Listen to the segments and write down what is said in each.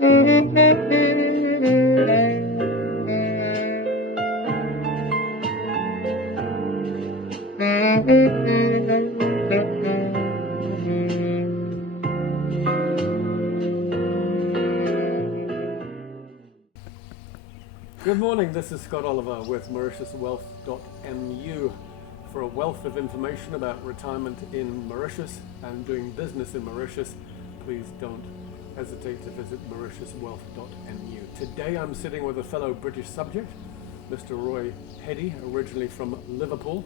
Good morning, this is Scott Oliver with MauritiusWealth.mu for a wealth of information about retirement in Mauritius and doing business in Mauritius. Please don't hesitate to visit MauritiusWealth.mu. Today I'm sitting with a fellow British subject, Mr. Roy Heddy, originally from Liverpool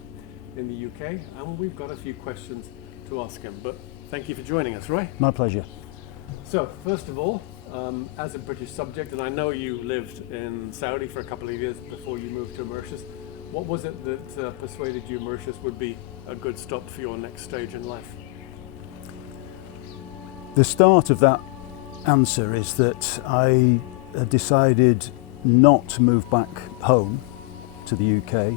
in the UK, and we've got a few questions to ask him. But thank you for joining us, Roy. My pleasure. So, first of all, as a British subject, and I know you lived in Saudi for a couple of years before you moved to Mauritius, what was it that persuaded you Mauritius would be a good stop for your next stage in life? The start of that answer is that I decided not to move back home to the UK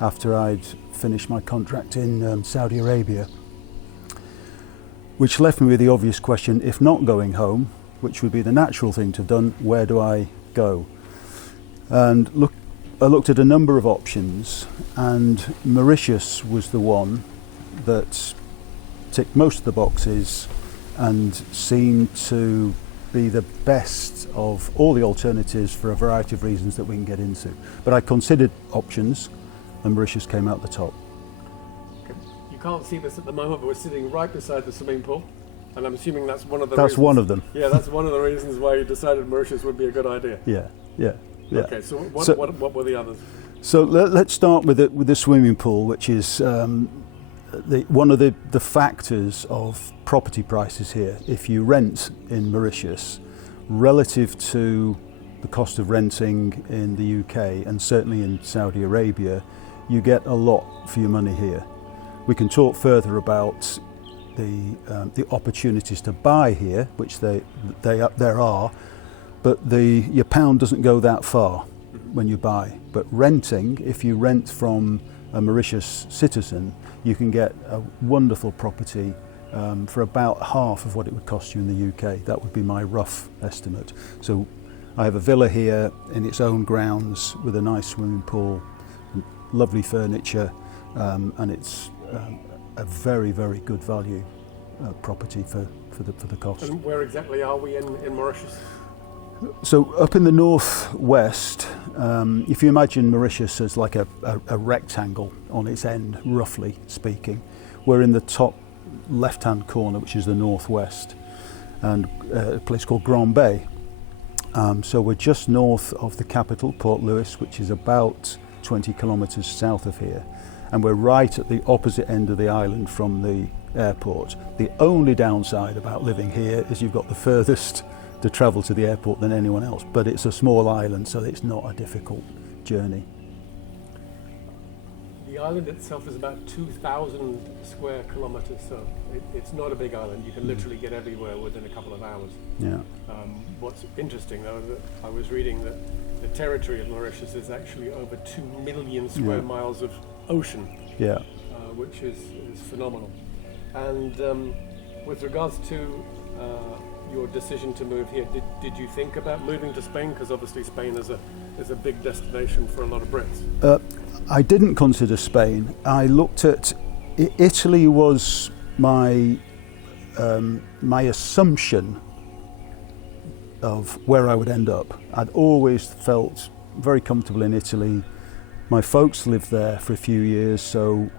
after I'd finished my contract in Saudi Arabia, which left me with the obvious question, if not going home, which would be the natural thing to have done, where do I go? And I looked at a number of options, and Mauritius was the one that ticked most of the boxes and seemed to be the best of all the alternatives for a variety of reasons that we can get into. But I considered options, and Mauritius came out the top. Okay. You can't see this at the moment, but we're sitting right beside the swimming pool. And I'm assuming that's one of the That's reasons. one of them. Yeah, that's one of the reasons why you decided Mauritius would be a good idea. Yeah. Okay, so what were the others? So let's start with the swimming pool, which is one of the factors of property prices here. If you rent in Mauritius, relative to the cost of renting in the UK and certainly in Saudi Arabia, you get a lot for your money here. We can talk further about the opportunities to buy here, which there are, but your pound doesn't go that far when you buy. But renting, if you rent from a Mauritius citizen, you can get a wonderful property for about half of what it would cost you in the UK. That would be my rough estimate. So I have a villa here in its own grounds with a nice swimming pool, lovely furniture, and it's a very, very good value property for the cost. And where exactly are we in Mauritius? So up in the northwest, if you imagine Mauritius as like a rectangle on its end, roughly speaking, we're in the top left-hand corner, which is the northwest, and a place called Grand Bay. So we're just north of the capital, Port Louis, which is about 20 kilometres south of here. And we're right at the opposite end of the island from the airport. The only downside about living here is you've got the furthest to travel to the airport than anyone else, but it's a small island, so it's not a difficult journey. The island itself is about 2,000 square kilometres, so it's not a big island. You can literally get everywhere within a couple of hours. Yeah. What's interesting, though, that I was reading that the territory of Mauritius is actually over 2 million square miles of ocean, which is phenomenal. And with regards to your decision to move here, did you think about moving to Spain? Because obviously Spain is a big destination for a lot of Brits. I didn't consider Spain. I looked at Italy was my assumption of where I would end up. I'd always felt very comfortable in Italy. My folks lived there for a few years, so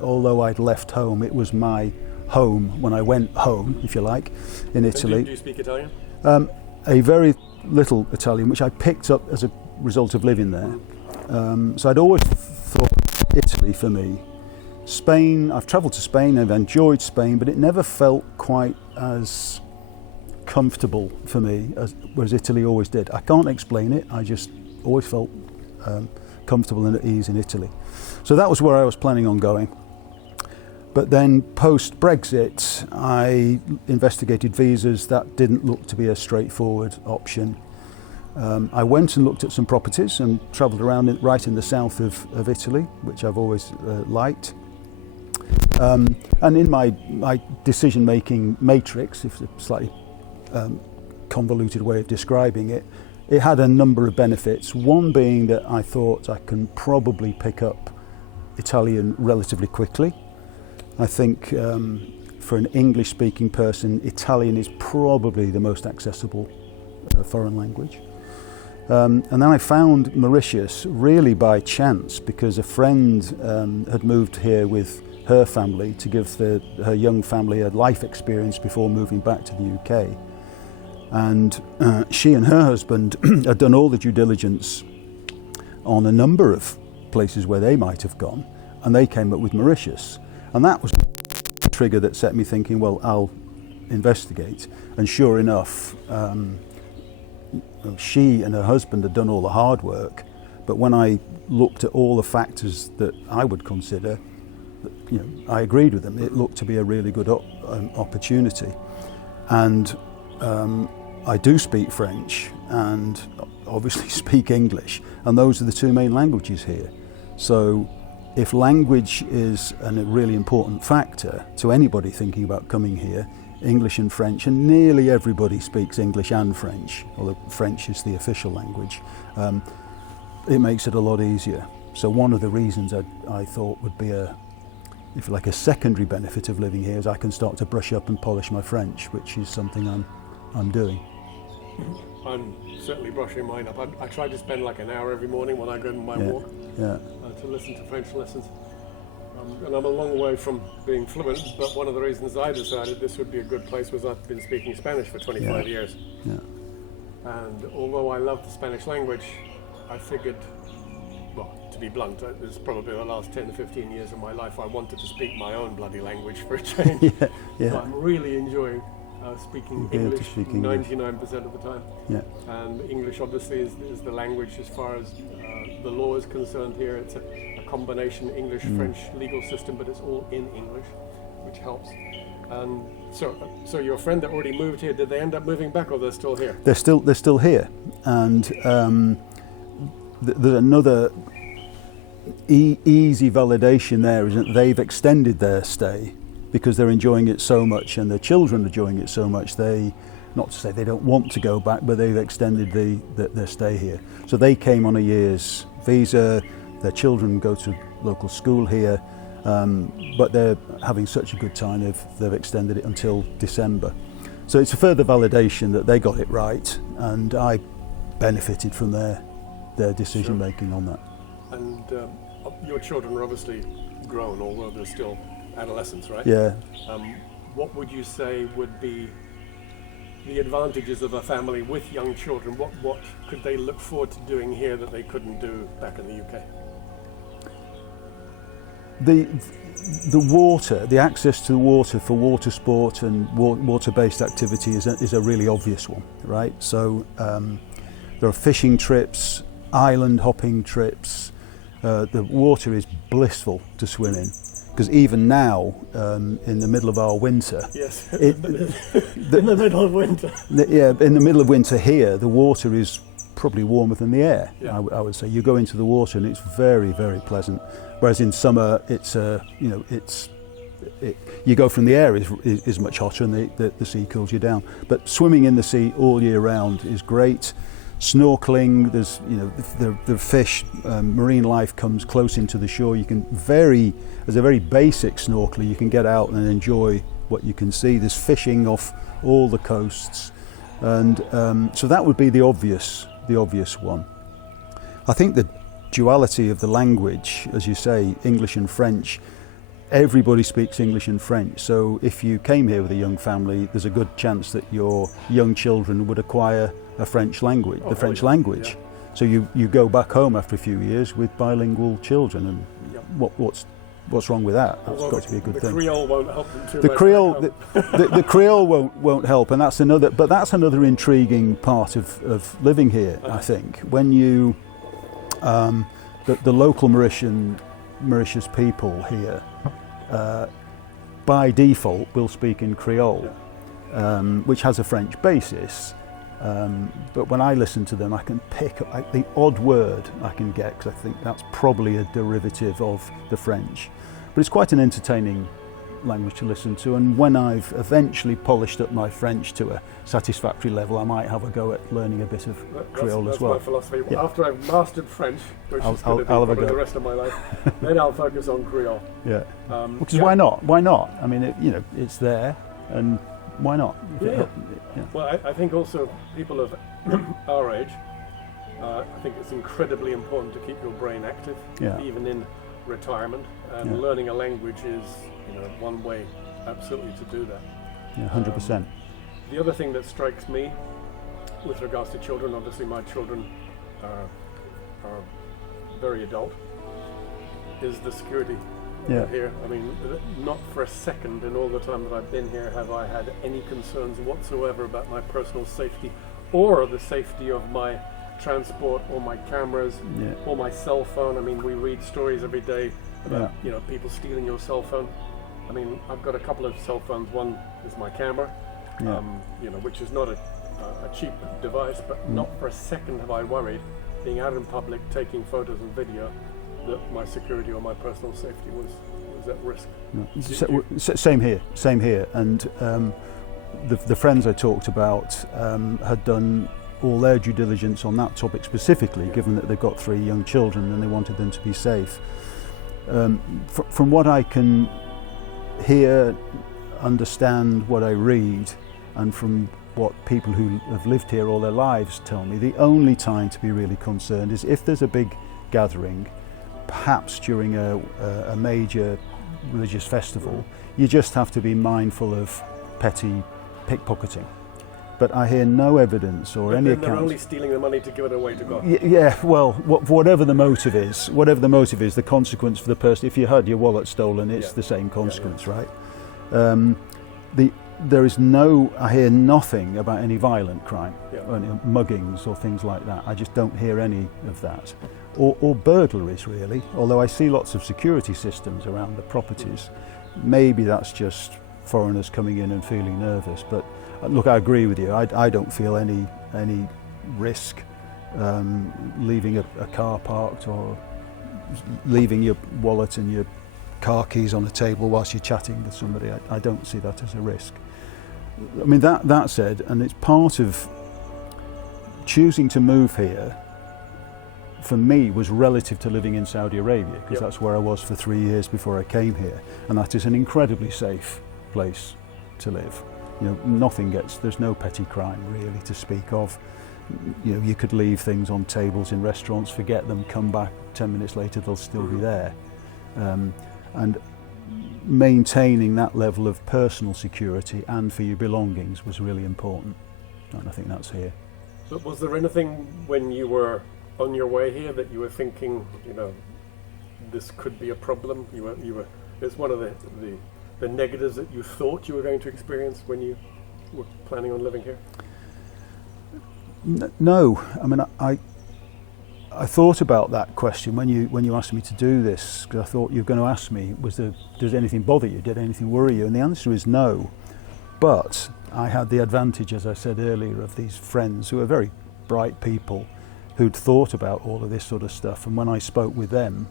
although I'd left home, it was my home when I went home, if you like, in Italy. Do you speak Italian? A very little Italian, which I picked up as a result of living there. So I'd always thought Italy for me. Spain, I've travelled to Spain, I've enjoyed Spain, but it never felt quite as comfortable for me whereas Italy always did. I can't explain it, I just always felt comfortable and at ease in Italy. So that was where I was planning on going. But then post-Brexit, I investigated visas. That didn't look to be a straightforward option. I went and looked at some properties and travelled around right in the south of Italy, which I've always liked. And in my decision-making matrix, if it's slightly convoluted way of describing it. It had a number of benefits, one being that I thought I can probably pick up Italian relatively quickly. I think for an English-speaking person, Italian is probably the most accessible foreign language. And then I found Mauritius really by chance, because a friend had moved here with her family to give her young family a life experience before moving back to the UK. And she and her husband had done all the due diligence on a number of places where they might have gone, and they came up with Mauritius. And that was the trigger that set me thinking, well, I'll investigate. And sure enough, she and her husband had done all the hard work, but when I looked at all the factors that I would consider, I agreed with them. It looked to be a really good opportunity. And I do speak French and obviously speak English, and those are the two main languages here. So if language is a really important factor to anybody thinking about coming here, English and French, and nearly everybody speaks English and French, although French is the official language, it makes it a lot easier. So one of the reasons I thought would be a secondary benefit of living here is I can start to brush up and polish my French, which is something I'm doing. I'm certainly brushing mine up. I try to spend like an hour every morning when I go on my walk to listen to French lessons. And I'm a long way from being fluent, but one of the reasons I decided this would be a good place was I've been speaking Spanish for 25 years. Yeah. And although I love the Spanish language, I figured, well, to be blunt, it's probably the last 10 to 15 years of my life I wanted to speak my own bloody language for a change. So I'm really enjoying speaking English 99% of the time. Yeah. And English obviously is the language as far as the law is concerned here. It's a combination English-French legal system, but it's all in English, which helps. And so your friend that already moved here, did they end up moving back, or they're still here? They're still here, and there's another easy validation there is that they've extended their stay because they're enjoying it so much, and their children are enjoying it so much. Not to say they don't want to go back, but they've extended their stay here. So they came on a year's visa. Their children go to local school here, but they're having such a good time they've extended it until December. So it's a further validation that they got it right, and I benefited from their decision making on that. And your children are obviously grown, although they're still adolescents, right? Yeah. What would you say would be the advantages of a family with young children? What could they look forward to doing here that they couldn't do back in the UK? The water, the access to the water for water sport and water-based activity is a really obvious one, right? So there are fishing trips, island hopping trips. The water is blissful to swim in, because even now, in the middle of our winter, yes, in the middle of winter, in the middle of winter here, the water is probably warmer than the air. Yeah. I would say you go into the water and it's very, very pleasant. Whereas in summer, it's you go from the air is much hotter, and the sea cools you down. But swimming in the sea all year round is great. Snorkeling, there's the fish, marine life comes close into the shore. You can as a very basic snorkeler, you can get out and enjoy what you can see. There's fishing off all the coasts, and so that would be the obvious one. I think the duality of the language, as you say, English and French. Everybody speaks English and French, so if you came here with a young family, there's a good chance that your young children would acquire the French language. Yeah. So you go back home after a few years with bilingual children, and what's wrong with that? That's got to be a good thing. The Creole won't help them too the much. The Creole won't help, and that's another intriguing part of living here. I think when you the local Mauritius people here, by default, will speak in Creole, which has a French basis. But when I listen to them, I can pick up the odd word I can get, because I think that's probably a derivative of the French. But it's quite an entertaining language to listen to, and when I've eventually polished up my French to a satisfactory level, I might have a go at learning a bit of Creole as well. That's my philosophy. Yeah. After I've mastered French, which is going to be I'll have a probably go. the rest of my life, then I'll focus on Creole. Yeah. Because why not? Why not? I mean, it's there, and why not? Yeah. Well, I think also people of our age, I think it's incredibly important to keep your brain active, even in retirement. And learning a language is, one way absolutely to do that. Yeah, 100%. The other thing that strikes me with regards to children, obviously my children are very adult, is the security here. I mean, not for a second in all the time that I've been here have I had any concerns whatsoever about my personal safety or the safety of my transport or my cameras or my cell phone. I mean, we read stories every day about people stealing your cell phone. I mean, I've got a couple of cell phones. One is my camera, which is not a cheap device, but not for a second have I worried, being out in public, taking photos and video, that my security or my personal safety was at risk. Same here. And the friends I talked about had done all their due diligence on that topic specifically, given that they've got 3 young children and they wanted them to be safe. From what I can hear, understand, what I read, and from what people who have lived here all their lives tell me, the only time to be really concerned is if there's a big gathering, perhaps during a major religious festival. You just have to be mindful of petty pickpocketing. But I hear no evidence or any account. They're only stealing the money to give it away to God. Yeah, well, whatever the motive is, the consequence for the person, if you had your wallet stolen, it's the same consequence, right? I hear nothing about any violent crime, or any muggings or things like that. I just don't hear any of that. Or burglaries, really, although I see lots of security systems around the properties. Maybe that's just foreigners coming in and feeling nervous, but look, I agree with you. I don't feel any risk leaving a car parked or leaving your wallet and your car keys on a table whilst you're chatting with somebody. I don't see that as a risk. I mean, that said, and it's part of choosing to move here, for me, was relative to living in Saudi Arabia, because that's where I was for 3 years before I came here, and that is an incredibly safe place to live. There's no petty crime really to speak of. You could leave things on tables in restaurants, forget them, come back 10 minutes later, they'll still be there. And maintaining that level of personal security and for your belongings was really important, and I think that's here. But was there anything when you were on your way here that you were thinking, this could be a problem? It's one of the negatives that you thought you were going to experience when you were planning on living here? No, I mean, I thought about that question when you asked me to do this, because I thought you were going to ask me, does anything bother you? Did anything worry you? And the answer is no. But I had the advantage, as I said earlier, of these friends who are very bright people who'd thought about all of this sort of stuff. And when I spoke with them,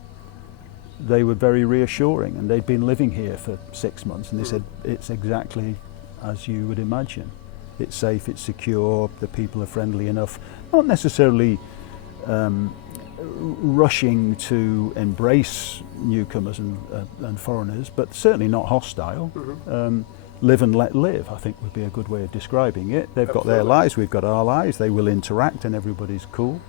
they were very reassuring, and they'd been living here for 6 months, and they said it's exactly as you would imagine. It's safe, it's secure, the people are friendly enough, not necessarily rushing to embrace newcomers and foreigners, but certainly not hostile. Live and let live, I think, would be a good way of describing it. They've got their lives, we've got our lives, they will interact and everybody's cool.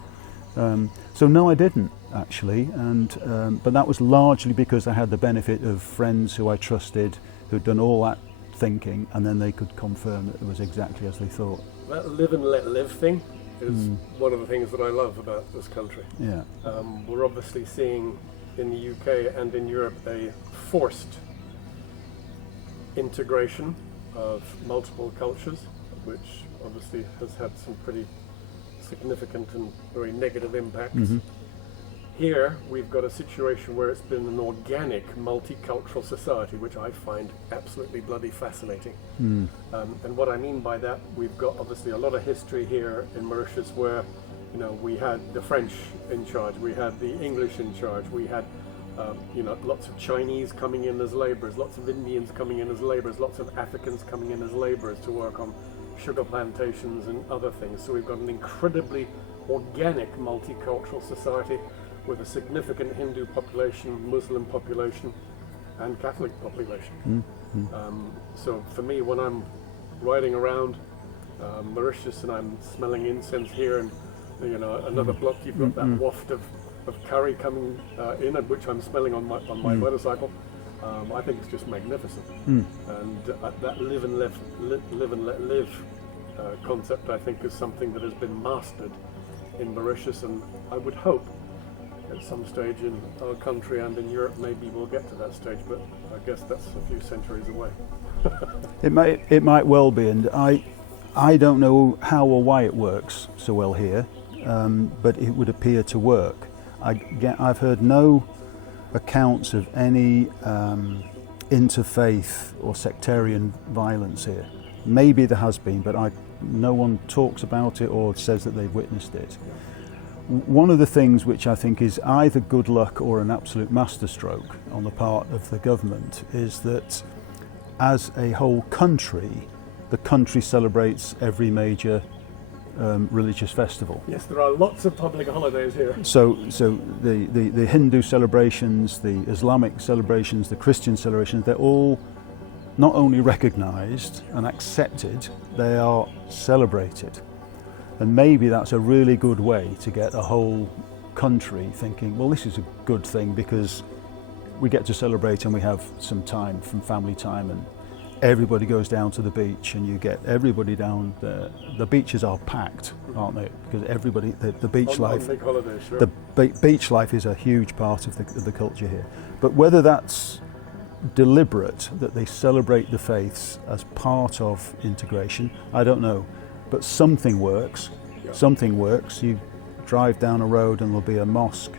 So no, I didn't actually, but that was largely because I had the benefit of friends who I trusted, who'd done all that thinking, and then they could confirm that it was exactly as they thought. That live and let live thing is one of the things that I love about this country. Yeah. We're obviously seeing in the UK and in Europe a forced integration of multiple cultures, which obviously has had some pretty significant and very negative impacts. Here we've got a situation where it's been an organic multicultural society, which I find absolutely bloody fascinating. And what I mean by that, we've got obviously a lot of history here in Mauritius where we had the French in charge, we had the English in charge, we had Lots of Chinese coming in as labourers, lots of Indians coming in as labourers, lots of Africans coming in as labourers to work on sugar plantations and other things. So we've got an incredibly organic multicultural society with a significant Hindu population, Muslim population, and Catholic population. So for me, when I'm riding around Mauritius and I'm smelling incense here, and another block you've got that waft of curry coming in, and which I'm smelling on my motorcycle. I think it's just magnificent. And that live and let live concept, I think, is something that has been mastered in Mauritius, and I would hope at some stage in our country and in Europe maybe we'll get to that stage, but I guess that's a few centuries away. It might well be, and I don't know how or why it works so well here, but it would appear to work. I've heard no accounts of any interfaith or sectarian violence here. Maybe there has been, but no one talks about it or says that they've witnessed it. One of the things which I think is either good luck or an absolute masterstroke on the part of the government is that as a whole country, the country celebrates every major religious festival. Yes, there are lots of public holidays here. So the Hindu celebrations, the Islamic celebrations, the Christian celebrations, they're all not only recognised and accepted, they are celebrated. And maybe that's a really good way to get a whole country thinking, well, this is a good thing because we get to celebrate and we have some time, from family time, and everybody goes down to the beach and you get everybody down there. The beaches are packed, aren't they? Because everybody, the beach life, big holidays, sure. the beach life is a huge part of the culture here. But whether that's deliberate, that they celebrate the faiths as part of integration, I don't know. But something works. Yeah. Something works. You drive down a road and there'll be a mosque,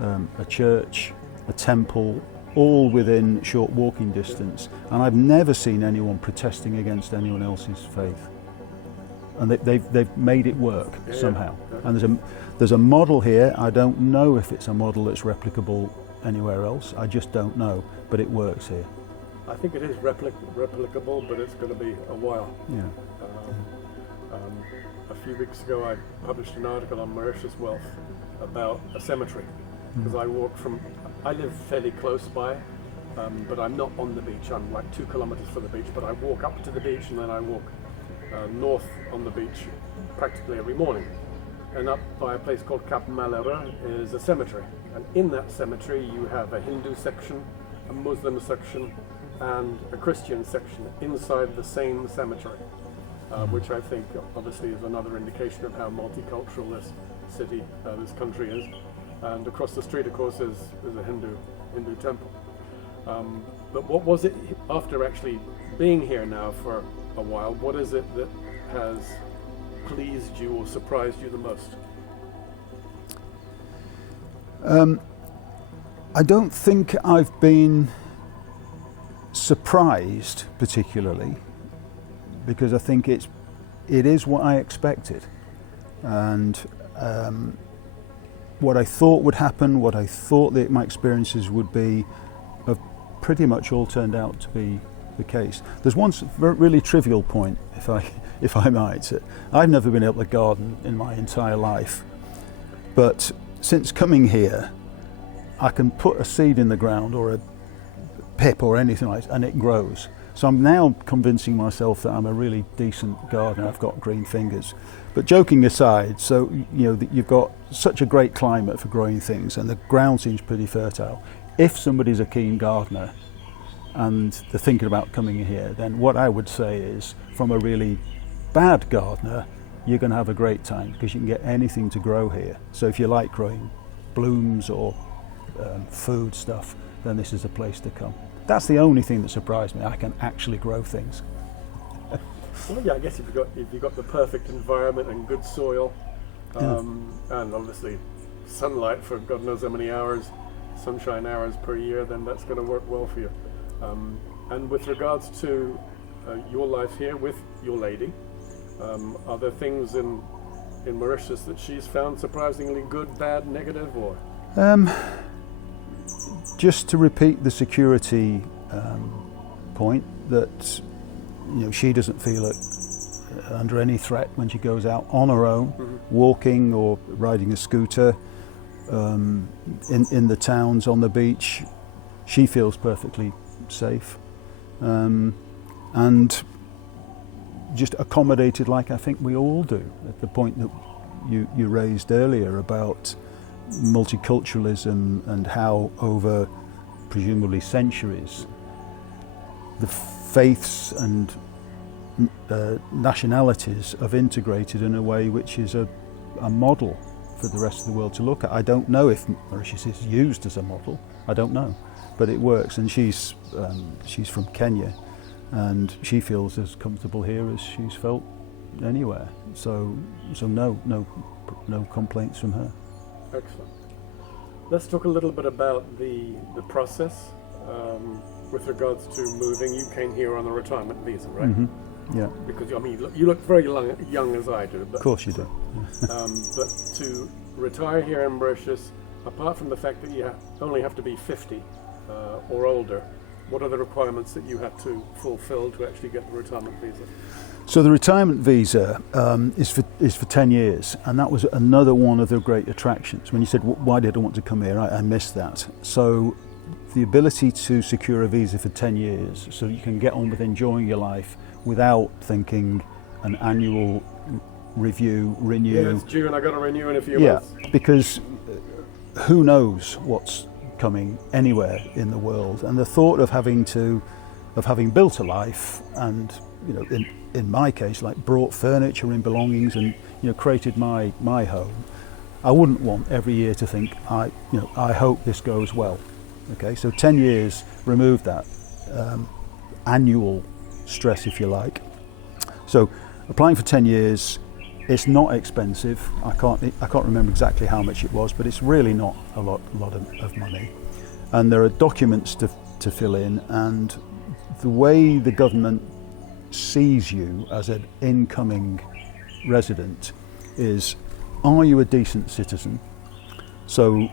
a church, a temple, all within short walking distance. And I've never seen anyone protesting against anyone else's faith. And they've made it work somehow. Yeah. And there's a model here. I don't know if it's a model that's replicable anywhere else. I just don't know. But it works here. I think it is replicable, but it's going to be a while. Yeah. A few weeks ago I published an article on Mauritius Wealth about a cemetery, because I live fairly close by, but I'm not on the beach. I'm like 2 kilometers from the beach, but I walk up to the beach and then I walk north on the beach practically every morning. And up by a place called Cap Malheureux is a cemetery, and in that cemetery you have a Hindu section, a Muslim section, and a Christian section inside the same cemetery. Which I think obviously is another indication of how multicultural this city, this country is. And across the street, of course, is a Hindu temple. But what was it, after actually being here now for a while, what is it that has pleased you or surprised you the most? I don't think I've been surprised particularly, because I think it is what I expected, and what I thought would happen, what I thought that my experiences would be, have pretty much all turned out to be the case. There's one really trivial point, if I might. I've never been able to garden in my entire life, but since coming here, I can put a seed in the ground or a pip or anything like that, and it grows. So I'm now convincing myself that I'm a really decent gardener. I've got green fingers. But joking aside, so you've got such a great climate for growing things, and the ground seems pretty fertile. If somebody's a keen gardener and they're thinking about coming in here, then what I would say is, from a really bad gardener, you're going to have a great time because you can get anything to grow here. So if you like growing blooms or food stuff, then this is a place to come. That's the only thing that surprised me. I can actually grow things. Well, yeah, I guess if you've got the perfect environment and good soil, and obviously sunlight for God knows how many hours, sunshine hours per year, then that's going to work well for you. And with regards to your life here with your lady, are there things in Mauritius that she's found surprisingly good, bad, negative, or? just to repeat the security point, that she doesn't feel under any threat when she goes out on her own, walking or riding a scooter in the towns, on the beach. She feels perfectly safe, and just accommodated like I think we all do. At the point that you raised earlier about multiculturalism and how over presumably centuries the faiths and nationalities have integrated in a way which is a model for the rest of the world to look at. I don't know if Mauritius is used as a model, I don't know, but it works. And she's from Kenya, and she feels as comfortable here as she's felt anywhere. So no complaints from her. Excellent. Let's talk a little bit about the process with regards to moving. You came here on a retirement visa, right? Mm-hmm. Yeah. Because you look very young as I do. But, of course you do. but to retire here in Mauritius, apart from the fact that you only have to be 50 or older, what are the requirements that you have to fulfill to actually get the retirement visa? So the retirement visa is for 10 years, and that was another one of the great attractions. When you said, why did I want to come here, I missed that. So the ability to secure a visa for 10 years so you can get on with enjoying your life without thinking an annual review, renew. Yeah, it's due and I got to renew in a few months. Yeah, because who knows what's coming anywhere in the world, and the thought of having built a life and in my case, like brought furniture and belongings and created my home, I wouldn't want every year to think I hope this goes well. Okay, so 10 years, remove that annual stress, if you like. So applying for 10 years, it's not expensive. I can't remember exactly how much it was, but it's really not a lot of money. And there are documents to fill in, and the way the government sees you as an incoming resident is, are you a decent citizen? So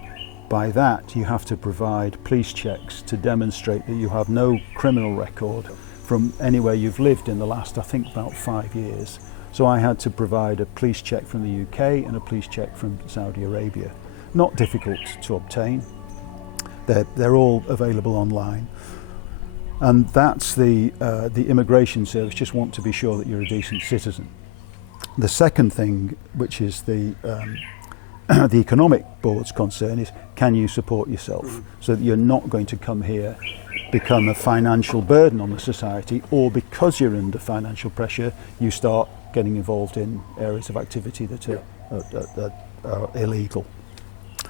by that you have to provide police checks to demonstrate that you have no criminal record from anywhere you've lived in the last, I think, about 5 years. So I had to provide a police check from the UK and a police check from Saudi Arabia. Not difficult to obtain. They're all available online. And that's the immigration service just want to be sure that you're a decent citizen. The second thing, which is the economic board's concern, is can you support yourself so that you're not going to come here, become a financial burden on the society, or because you're under financial pressure, you start getting involved in areas of activity that are illegal.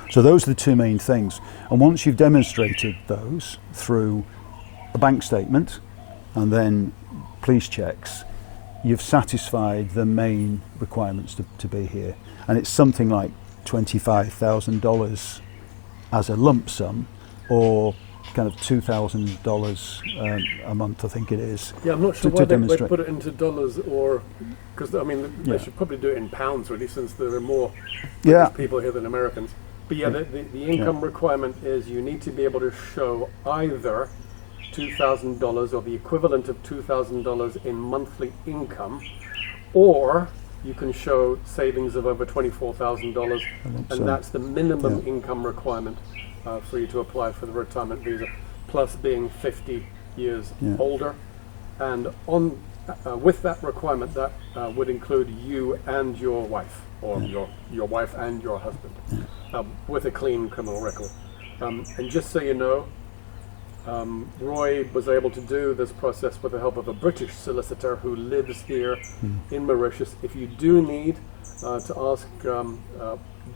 So those are the two main things. And once you've demonstrated those through a bank statement and then police checks, you've satisfied the main requirements to be here. And it's something like $25,000 as a lump sum, or kind of $2,000 a month, I think it is. Yeah, I'm not sure why they put it into dollars, or because they should probably do it in pounds, really, since there are more British people here than Americans. But the income requirement is you need to be able to show either $2,000 or the equivalent of $2,000 in monthly income, or you can show savings of over $24,000, and that's the minimum income requirement for you to apply for the retirement visa, plus being 50 years older. And with that requirement, that would include you and your wife, or your wife and your husband, with a clean criminal record. And just so you know, Roy was able to do this process with the help of a British solicitor who lives here in Mauritius. If you do need to ask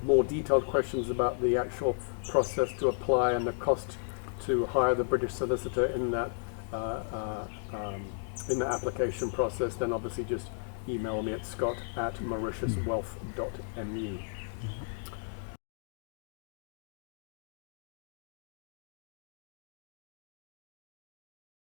more detailed questions about the actual process to apply and the cost to hire the British solicitor in that application process, then obviously just email me at scott@MauritiusWealth.mu.